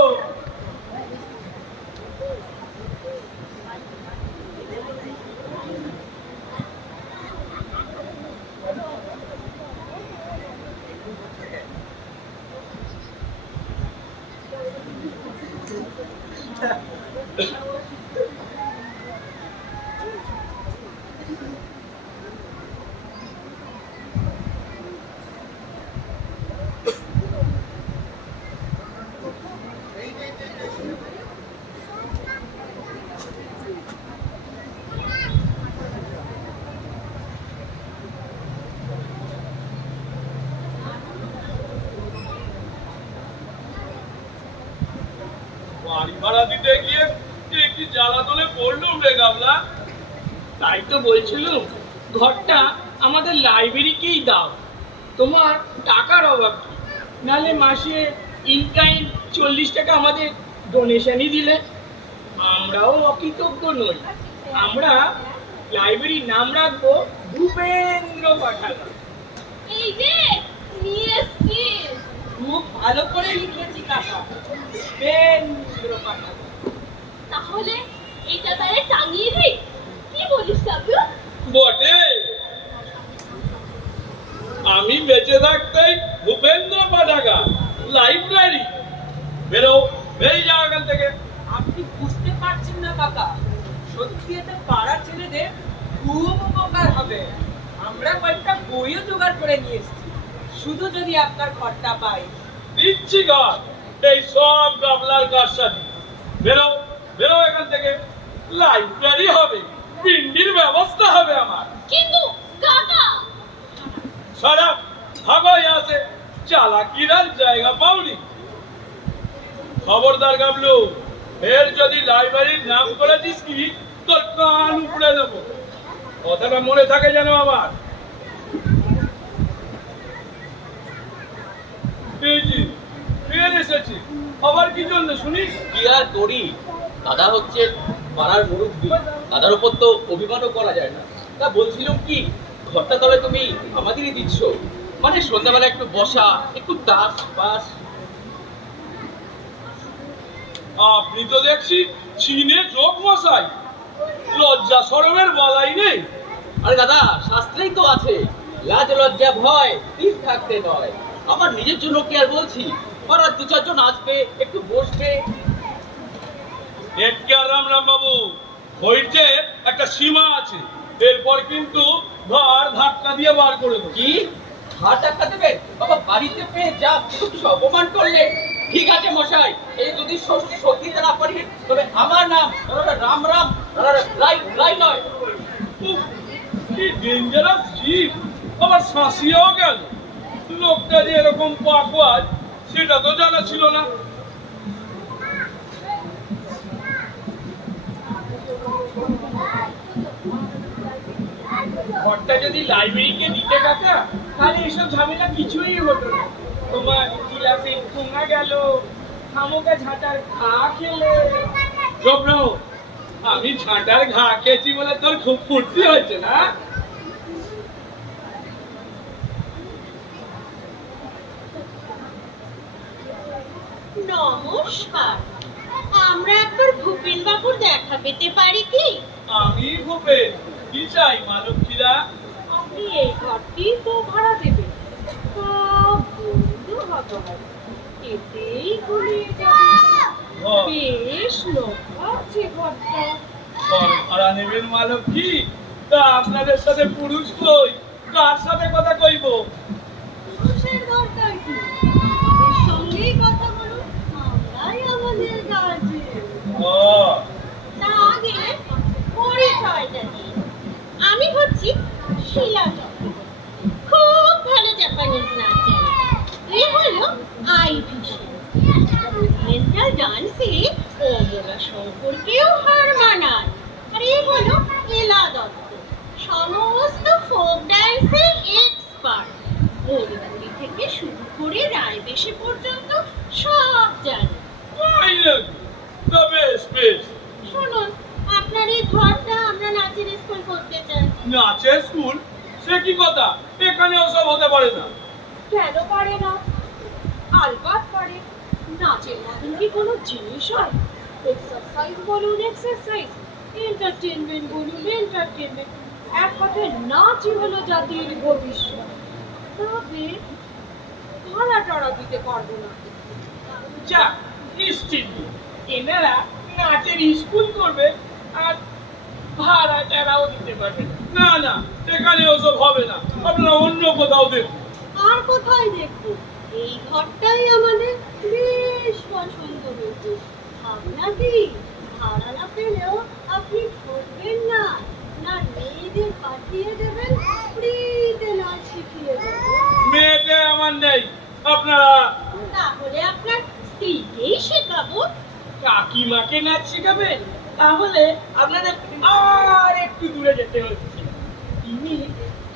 বাড়ি ভাড়া দিতে গিয়ে কি জ্বালাতনে পড়লুম রে গামলা। তাই তো বলছিলুম, ঘরটা আমাদের লাইব্রেরিকেই দাও। তোমার টাকার অভাব কি? নালে মাসে ইনকাইন 40 টাকা আমাদের ডোনেশনই দিলে। আমরাও অকৃতজ্ঞ নই। আমরা লাইব্রেরির নাম রাখবো ভূপেন্দ্র পাঠাগার। এই যে নিয়ে এসছি। খুব ভালো করে লিখেছি কাকা। ভূপেন্দ্র পাঠাগার। তাহলে এটা তারে টাঙিয়ে দিই, কি বলিস কাকু? বটে, আমি বেঁচে থাকতেই ভূপেন্দ্র পাঠাগার লাইব্রেরি। বেরো, বেরিয়ে যাও এখান থেকে। আপনি বুঝতে পারছেন না কাকা, সত্যি এতে পাড়ার ছেলেদের খুব উপকার হবে। আমরা কয়েকটা বইও জোগাড় করে নিয়ে এসেছি, শুধু যদি আপনার ঘরটা পাই। দিচ্ছি ঘর, এই সব গাবলার কারসাদি। বেরো, বেরো এখান থেকে। লাইব্রেরি হবে, পিন্ডির ব্যবস্থা হবে আমার। কিন্তু কাকা, সারা ভাগই আছে, চালাকিরার জায়গা পাওনি। খবরদার গাবলু, ফের যদি লাইব্রেরির নাম করেছিস কি, তোর কান উপড়ে দেবো। কথাটা মনে থাকে যেন আমার। এই যে, ফের এসেছি, আবার কি জন্য শুনিস? কি আর করি, দাদা হচ্ছে পাড়ার মুরব্বী, দাদার উপর তো অভিমানও করা যায় না। তা বলছিলাম কি, ঘরটা তবে তুমি আমাদেরই দিচ্ছ, মানে সন্ধ্যাবেলা একটু বসা, একটু তাস পাস। আপনি তো দেখছি চীনে যোগ মশাই, লজ্জা শরমের বলাই নেই। আরে দাদা, শাস্ত্রেই তো আছে, লাজ লজ্জা ভয় তীর থাকতে নয়। আমার নিজের জন্য কি আর বলছি, পাড়ার 2-4 জন আসবে, একটু বসবে। একে আর রাম বাবু, হইতে একটা সীমা আছে, এরপর কিন্তু ঘর ধাক্কা দিয়ে বার করে দেবো। কি হাত টাকা দেবে বাবা? বাড়িতে পেয়ে যা কিছু অপমান করলে। ঠিক আছে মশাই, এই যদি সত্যি না পারি, তবে আমার নাম রাম রাম লাই লাই নয়। উফ, কি ডেঞ্জারাস জিপ, আবার শাঁসিয়েও গেল। লোকটা যে এরকম পাকওয়াজ, সেটা তো জানা ছিল না। ঘরটা যদি লাইব্রেরিকে দিতে কাকা, তাহলে এসব ঝামেলা কিছুই হতো না। তোমার গিলাসে ঠোঙা গেল, খামোকা ঝাঁটার ঘা খেলে। চুপ, আমি ঝাঁটার ঘা খেয়েছি বলে তোর খুব ফুর্তি হয়েছে না? নমস্কার, আমরা একবার ভূপেন বাবুর দেখা পেতে পারি কি? আমি ভূপেন, কি চাই মা লক্ষ্মীরা? আপনি এই ঘরটি তো ভাড়া দেবেন। সব বন্ধু হবে, এতেই গুলিয়ে যাবে। বেশ লোক আছে ঘরটা। ভাড়া নেবেন মালক কি? তা আপনাদের সাথে পুরুষ কই? কার সাথে কথা কইব? পুরুষের দরকার কি? আমাদের সঙ্গেই কথা বলুন, আমরাই আমাদের গার্জেন। ও তা আগে পরিচয়টা দিই। আমি হচ্ছি শিলা চক্রবর্তী, খুব ভালো জাপানিজ নাচ জানি। এ হলো আইভি সেন, ওরিয়েন্টাল ডান্সে অমলা শঙ্করকেও হার মানায়। আর এ হলো এলা দত্ত, সমস্ত ফোক ডান্সে এক্সপার্ট। ভোজপুরি থেকে শুরু করে রায়বেশে পর্যন্ত সব জানে। তাই নাকি? তা বেশ বেশ। শুনুন, আপনার এই ঘরটা আমরা নাচের স্কুল করতে চাই। নাচের স্কুল? সে কি কথা? এখানে ওসব হতে পারে না। কেন পারে না? আলবাত পারে। নাচের মতন কি কোনো জিনিস হয়? এক্সারসাইজ বলুন এক্সারসাইজ, এন্টারটেনমেন্ট বলুন এন্টারটেনমেন্ট। এক কথায় নাচই হলো জাতির ভবিষ্যৎ। তবে ভাড়া টাড়া দিতে পারবো না। যাক, নিশ্চিত এনারা নাচের স্কুল করবে আর ভাড়া টাড়াও দিতে পারবে না। না না, এখানে ওসব হবে না। আপনারা অন্য কোথাও দেখুন। আর কোথায় দেখবো? এই ঘরটাই আমাদের বেশ পছন্দ হয়েছে। আপনাকে ভাড়া না পেলেও আপনি ঠকবেন না, না মেয়েদের পাঠিয়ে দেবেন ফ্রিতে নাচ শিখিয়ে দেবেন। মেয়েটা আমার নেই, আপনারা তাহলে আপনার স্ত্রীকেই শেখাবো। কাকিমাকে নাচ শেখাবেন? তাহলে আপনাদের আর একটু দূরে যেতে হচ্ছে। তিনি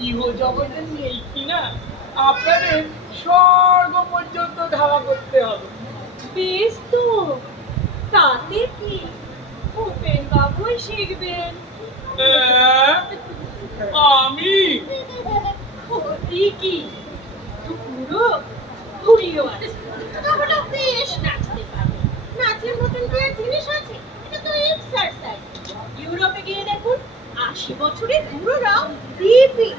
ইহ জগতের নেই কিনা, আপনাদের স্বর্গ পর্যন্ত ধাওয়া করতে হবে। বেশ তো, তাতে কি? উপেন বাবুই শিখবেন। আমি কি পুরো ঘুরিও আছে, তাহলে বেশ নাচতে পারবে। নাচের মতন কি আর জিনিস আছে? এটা তো এক্সারসাইজ। ইউরোপে গিয়ে দেখুন, 80 বছরের বুড়োরাও দিব্যি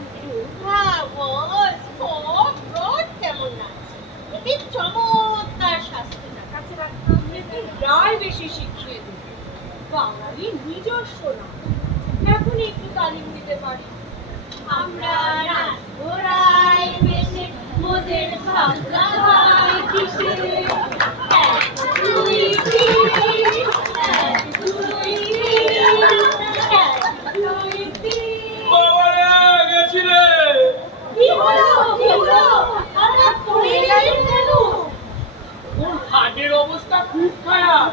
কেমন নাচছে। একে চমৎকার শাস্তি না। কাছে রাখতে রায় বেশি শিখিয়ে দেবে। বাঙালি নিজস্ব না, এখন একটু তালিম দিতে পারি। আমরা নাচবো রায় বেশে, মোদের ভাবনা হয় কিসে? এক, দুই, তিন, এক, দুই, তিন, এক, দুই, তিন। বাবারে গেছি রে। কি হলো? হঠাৎ পড়ে গেলেন কেন? ওর হাটের অবস্থা খুব খারাপ।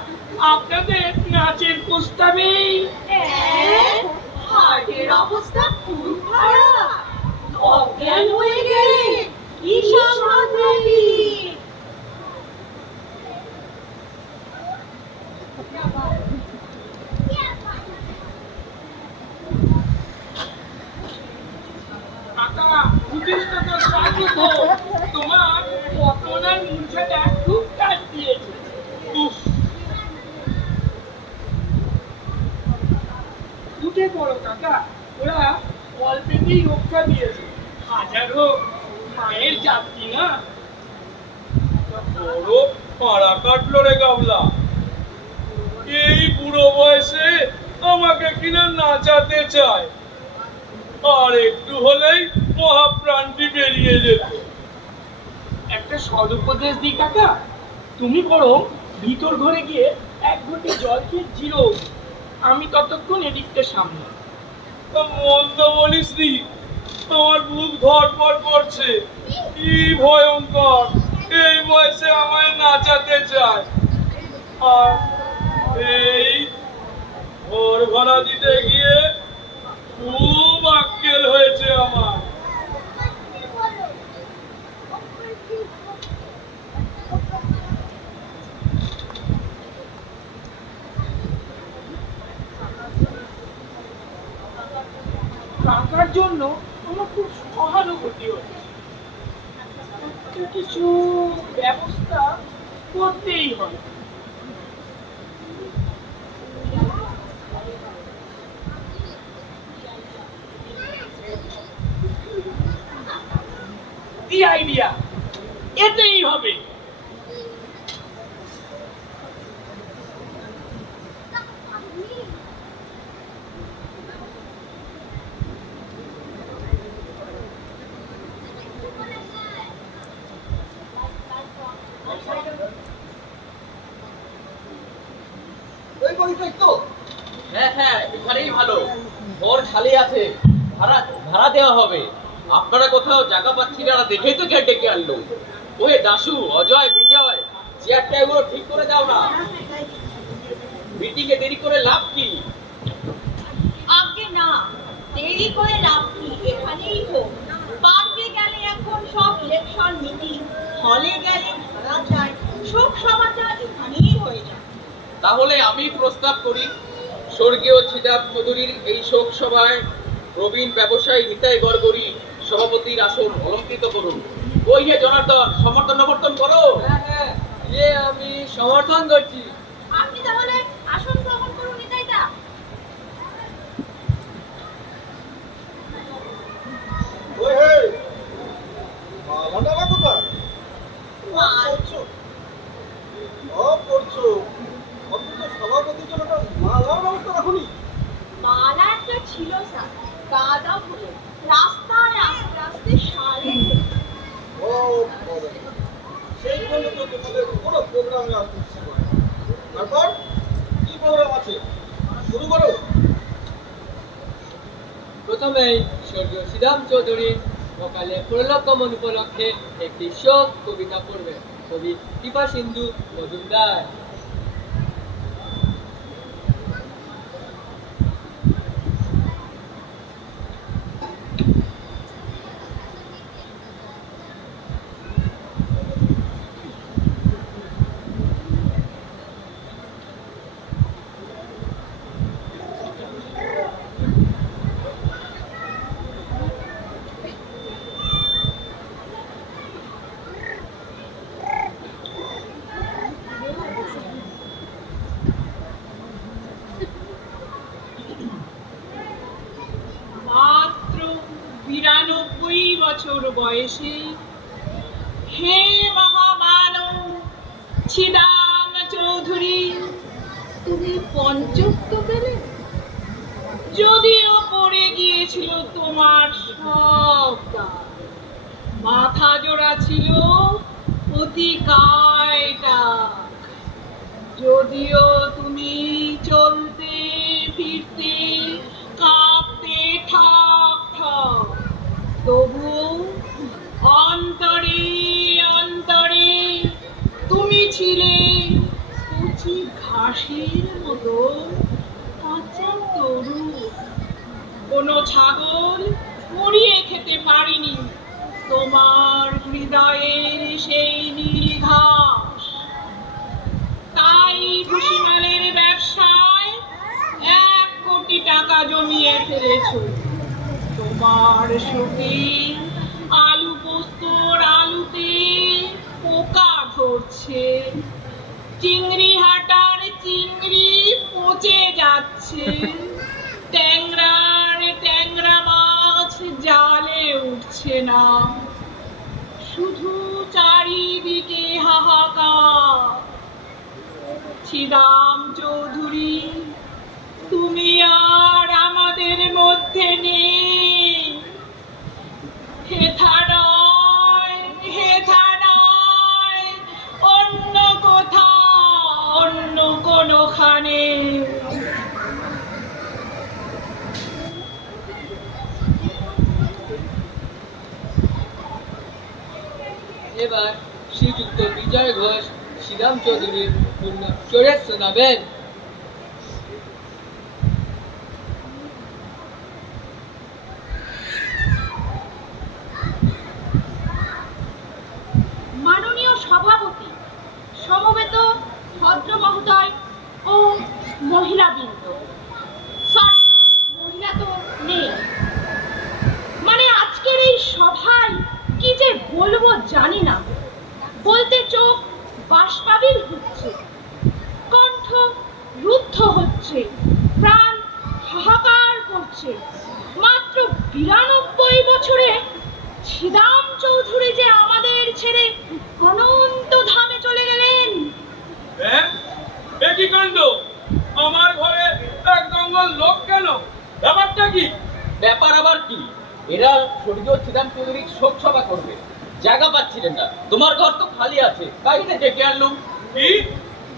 আপনাদের নাচের প্রস্তাবেই হার্টের অবস্থা খুব খারাপ, অজ্ঞান হয়ে গেলেন। কি সাংঘাতিক! কাকা, উদ্দিষ্ট তোর স্বাগত। তোমার পতনার মূর্ছাটা খুব কাজ দিয়েছে। উফ, উঠে পড়ো কাকা, ওরা অল্পেতেই রক্ষা দিয়েছে। হাজারো মায়ের যাত্রী না। বড় পাড়া কাটলো রে গাবলা। এই বুড়ো বয়সে আমাকে কিনা নাচাতে চায়, আর একটু হলেই মহাপ্রাণটি বেরিয়ে যেত। একটা সদুপদেশ দিই কাকা, তুমি বরং ভিতর ঘরে গিয়ে 1 ঘটি জল খেয়ে জিরো, আমি ততক্ষণ এদিকটা সামনে। মন্দ বলিস নি, আমার বুক ধড়ফড় করছে। কি ভয়ঙ্কর, এই বয়সে আমায় নাচাতে চায়। আর এই ঘর ভাড়া দিতে গিয়ে খুব আক্কেল হয়েছে আমার। টাকার জন্য আমার খুব সহানুভূতি হচ্ছে। একটা কিছু ব্যবস্থা করতেই হবে। দি আইডিয়া, এতেই হবে। এই বাড়িটাই তো? হ্যাঁ হ্যাঁ, এখানেই ভালো। ঘর খালি আছে, ভাড়া ভাড়া দেওয়া হবে। আপনারা কোথাও জায়গা পাচ্ছি না দেখেই তো কে ডেকে আনলো। ওহে দাশু, অজয়, বিজয়, চেয়ারটা এগুলো ঠিক করে দাও না। মিটিং এ দেরি করে লাভ কি? আগে না, দেরি করে লাভ কি, এখানেই হোক। পার্কে গেলে এখন সব ইলেকশন মিটিং, হলে গেলে ভাড়া যায়, শোক সভাটা এখানেই হয়ে যায়। তাহলে আমি প্রস্তাব করি, স্বর্গীয় ছিদাব চৌধুরীর এই শোক সভায় প্রবীণ ব্যবসায়ী নিতাই গড়গড়ি সভাপতির আসন অলঙ্কৃত করুন। ওই হে জনার্দন, সমর্থন করো। হ্যাঁ হ্যাঁ, আমি সমর্থন করছি। আপনি তাহলে আসন গ্রহণ করুন নিতাইদা। ওই হে, মালাটা কোথায়? মাল করছো অন্তত সভাপতির জন্য একটা মালার ব্যবস্থা রাখুনি। মালা একটা ছিল স্যার, গাঁদা ফুলে রাস্তায় আস্তে আস্তে সারে। ও বাবা, সেই জন্য তো তোমাদের কোনো প্রোগ্রামে আসতে ইচ্ছে করে না। তারপর কি প্রোগ্রাম আছে, শুরু করো। প্রথমেই স্বর্গীয় শ্রীরাম চৌধুরী সকালে পরলোকগমন উপলক্ষে একটি শোক কবিতা পড়বে কবি কৃপা সিন্ধু মজুমদার। মাত্র 92 বছর বয়সে হে মহামানব ছিদাম চৌধুরী, তুমি পঞ্চত্ব পেলে। যদিও পড়ে গিয়েছিল তোমার সব দাঁত, মাথা জোড়া ছিল অতি কায়টা। যদিও তুমি চলতে ফিরতে কাঁপতে ঠাক ঠাক, তবু অন্তরে অন্তরে তুমি ছিলে কচি ঘাসের মতো কাঁচা তরু। কোনো ছাগল মুড়িয়ে খেতে পারিনি তোমার হৃদয়ের সেই নীল ঘাস। তাই ভুসিমালের ব্যবসায় 1 কোটি টাকা জমিয়ে ফেলেছ। তোমার শোকে আলু পোস্তর আলুতে পোকা ধরছে, চিংড়ি হাটার চিংড়ি পচে যাচ্ছে, ট্যাংরা মাছ জালে উঠছে না, শুধু চারিদিকে হাহাকার। ছিদাম চৌধুরী, তুমি আর আমাদের মধ্যে নেই। হেথা নয়, অন্য কোথাও, অন্য কোনোখানে। এবার শ্রীযুক্ত বিজয় ঘোষ শ্রীরাম চৌধুরীর পূর্ণ চোরে শোনাবেন। মাননীয় সভাপতি, সমবেত ভদ্র মহোদয় ও মহিলাবৃন্দ, সরি মহিলা তো নেই, মানে আজকের এই সভায় কি যে বলবো জানি না। বলতে চোখ বাষ্পাবিল হচ্ছে, কণ্ঠ রুদ্ধ হচ্ছে, প্রাণ হাহাকার করছে। মাত্র 92 বছরে ছিদাম চৌধুরী যে স্বর্গীয় শ্রীরাম চৌধুরীর শোক সভা করবে, জায়গা পাচ্ছিলেন না। তোমার ঘর তো খালি আছে, তাই না ডেকে আনলুম। কি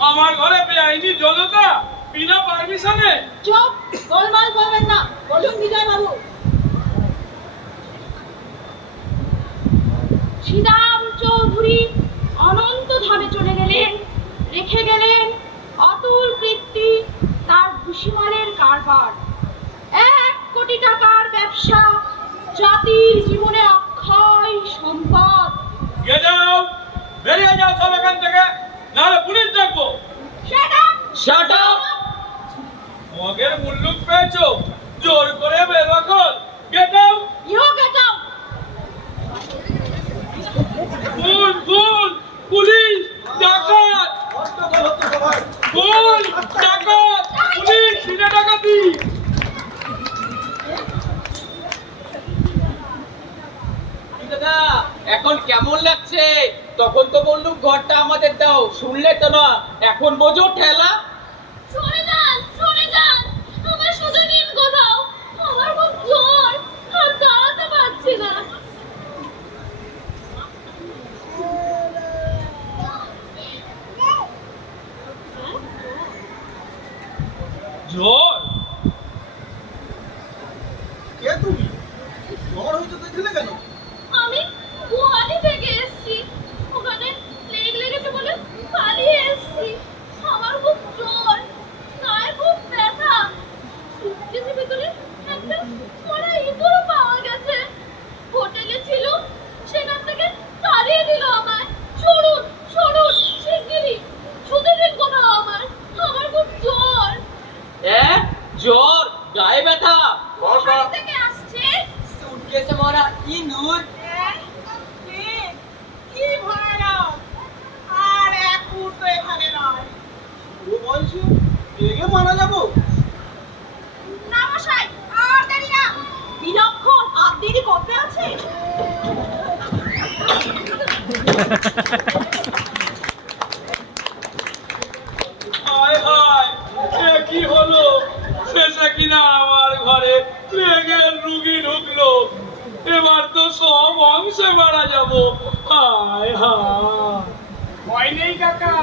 আমার ঘরে বেআইনি জনতা বিনা পারমিশনে? চুপ, গোলমাল করবেন না। বলুন বিজয় বাবু। শ্রীরাম চৌধুরী অনন্ত ধামে চলে গেলেন, রেখে গেলেন অতুল কীর্তি, তার ভুসিমালের কারবার, 1 কোটি টাকার ব্যবসা, জাতির জীবনে অক্ষয় সম্পদ। গিয়ে যাও, বেরিয়ে যাও সব এখান থেকে, নাহলে পুলিশ ডাকবো। Shut up! মগের মুল্লুক পেয়েছো, জোর করে বের কর। Get out! You get out. খুন খুন, পুলিশ, ডাকাত! খুন, ডাকাত, পুলিশ, সিনে ডাকাতি! দাদা এখন কেমন লাগছে? তখন তো বললুম ঘরটা আমাদের দাও, শুনলে তো না, এখন বোঝো ঠেলা। সরে যান, সরে যান, আমার শুধু নিন কোথাও, আমার খুব জ্বর, আর দাঁড়াতে পারছি না। জ্বর? কে তুমি? জ্বর হয়েছে দেখলে কেন? আমি গুয়াহাটি থেকে এসেছি, ওখানে প্লেগ লেগেছে বলে পালিয়ে এসেছি। আমার খুব জ্বর, গায়ে খুব ব্যথা, সুটকেসের ভিতরে একটা মরা ইঁদুরও পাওয়া গেছে। হোটেলে ছিল, সেখান থেকে তাড়িয়ে দিল আমায়। সরুন, সরুন, শিগগিরই ছুটে দিন কোথাও আমার, আমার খুব জ্বর। জ্বর, গায়ে ব্যথা? গুয়াহাটি থেকে আসছে। সুটকেসে মরা ইঁদুর। কি ভয়ানক! আর 1 মুহূর্ত এখানে নয়। ও বয়সে রেগে মারা যাবো? না মশাই, আর দেরি না। বিলক্ষণ, আর দেরি করতে আছে? হায় হায়, এ কি হলো? শেষে কিনা আমার ঘরে প্লেগের রুগী ঢুকলো। এবার তো সব অংশে মারা যাবো। হায় হায়! ভয় নেই কাকা,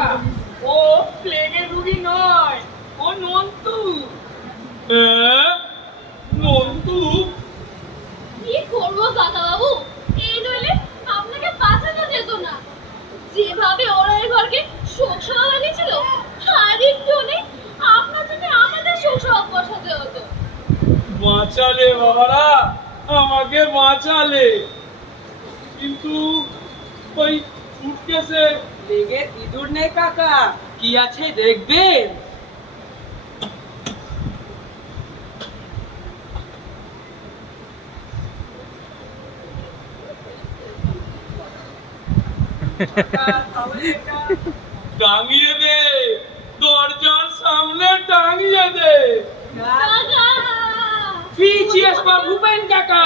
ও প্লেগের রুগী নয়, ও নন্তু। নন্তু? কি করবো কাকা বাবু, এই নইলে আপনাকে বাঁচানো যেত না। যেভাবে ওরা এই ঘরকে শোক সভা বানিয়েছিল, আর একটু নেই আপনার জন্য আমাদের শোক সভা বসাতে হতো। বাঁচালে বাবারা, আমাকে বাঁচালে, কিন্তু ওই সুটকেসে লেগে ইঁদুর নেই কাকা, কি আছে দেখবেন? টাঙিয়ে দে, দরজার সামনে টাঙিয়ে দে। কাকা! পিছিয়েস বা ভূপেন কাকা।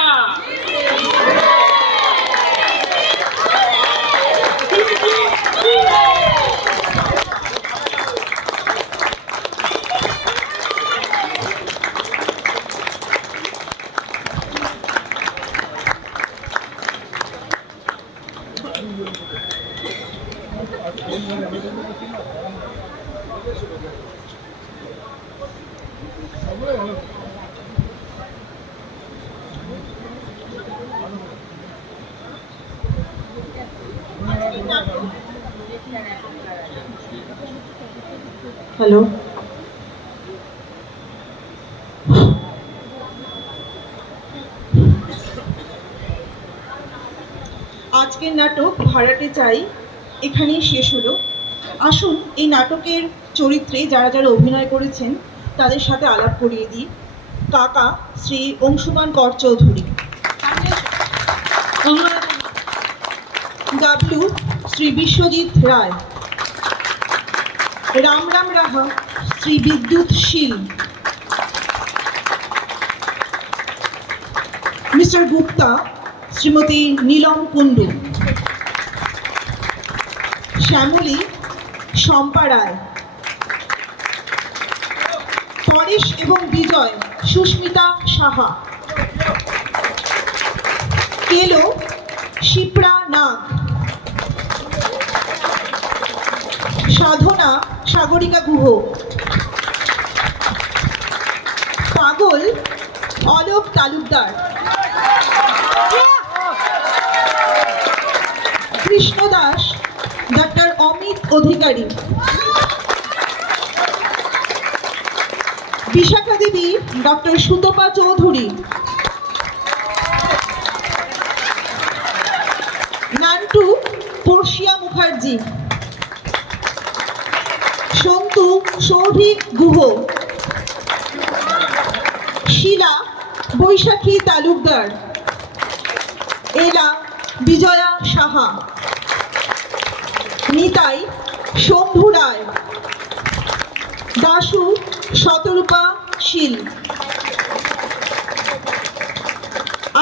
হ্যালো, আজকের নাটক ভাড়াটে চাই এখানেই শেষ হলো। আসুন এই নাটকের চরিত্রে যারা যারা অভিনয় করেছেন তাদের সাথে আলাপ করিয়ে দিই। কাকা শ্রী অংশুমান কর চৌধুরী, গাবলু শ্রী বিশ্বজিৎ রায়, রাম রাম রাহা শ্রী বিদ্যুৎ শীল, মিস্টার গুপ্তা শ্রীমতী নীলম কুণ্ডু, শ্যামলী শম্পা রায়, পরেশ এবং বিজয় সুস্মিতা সাহা, কেলো শিপ্রা নাগ, সাধনা সাগরিকা গুহ, পাগল অলোক তালুকদার, কৃষ্ণদাস ডক্টর অমিত অধিকারী, বিশাখা দেবী ডক্টর সুতপা চৌধুরী, নান্টু পর্ষিয়া মুখার্জি, সন্তু সৌভিক গুহ, শিলা বৈশাখী তালুকদার, এলা বিজয়া সাহা, নিতাই শম্ভু রায়, দাশু শতরূপা শীল,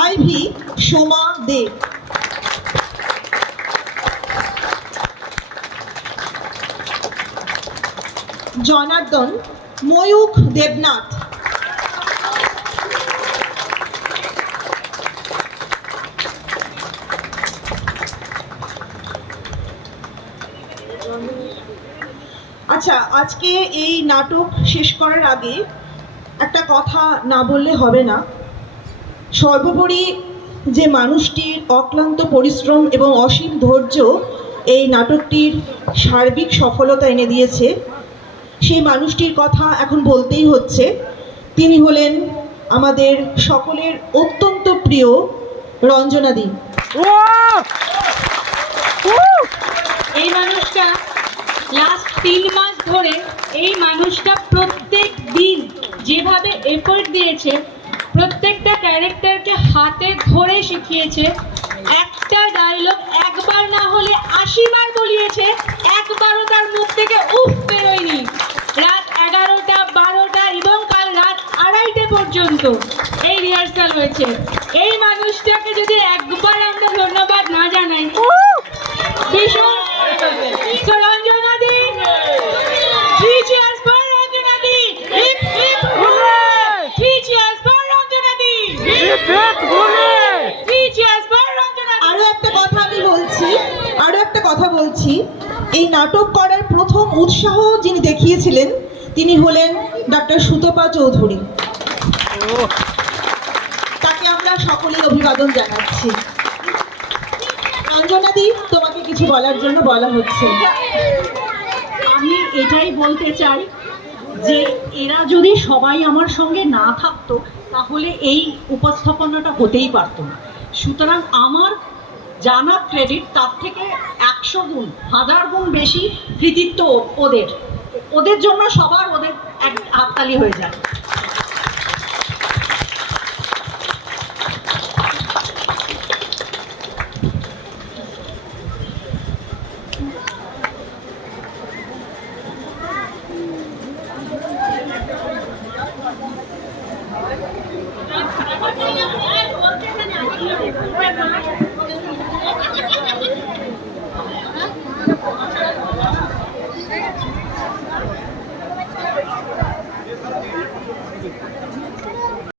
আইভি সোমা দেব। জনার্দন ময়ূখ দেবনাথ, আচ্ছা, আজকে এই নাটক শেষ করার আগে একটা কথা না বললে হবে না। সর্বোপরি যে মানুষটির অক্লান্ত পরিশ্রম এবং অসীম ধৈর্য এই নাটকটির সার্বিক সফলতা এনে দিয়েছে, সেই মানুষটির কথা এখন বলতেই হচ্ছে। তিনি হলেন আমাদের সকলের অত্যন্ত প্রিয় রঞ্জনাদি। এই মানুষটা লাস্ট 3 মাস ধরে এই মানুষটা প্রত্যেক দিন যেভাবে এফোর্ট দিয়েছে, প্রত্যেকটা ক্যারেক্টারকে হাতে ধরে শিখিয়েছে। একটা ডায়লগ একবার না হলে 80 বার বলিয়েছে, একবারও তার মুখ থেকে উফ বেরোয়নি। রাত 11টা 12টা এবং কাল রাত 2:30 পর্যন্ত এই রিহার্সাল হয়েছে। এই মানুষটাকে যদি একবার আমরা ধন্যবাদ না জানাই, ভীষণ। So রঞ্জনাদি, 3 cheers for রঞ্জনাদি, hip hip hooray! 3 cheers for রঞ্জনাদি, hip hip hooray! 3 cheers for রঞ্জনাদি। আরো একটা কথা বলছি, এই নাটক করার প্রথম উৎসাহ যিনি দেখিয়েছিলেন তিনি হলেন ডক্টর সুতপা চৌধুরী। তাকে আমরা সকলেই অভিবাদন জানাচ্ছি। রঞ্জনাদি, তোমাকে কিছু বলার জন্য বলা হচ্ছে। আমি এটাই বলতে চাই যে এরা যদি সবাই আমার সঙ্গে না থাকতো তাহলে এই উপস্থাপনাটা হতেই পারতো না। সুতরাং আমার জানা ক্রেডিট তার থেকে 100 গুণ 1000 গুণ বেশি কৃতিত্ব ওদের জন্য সবার ওদের এক হাততালি হয়ে যায়।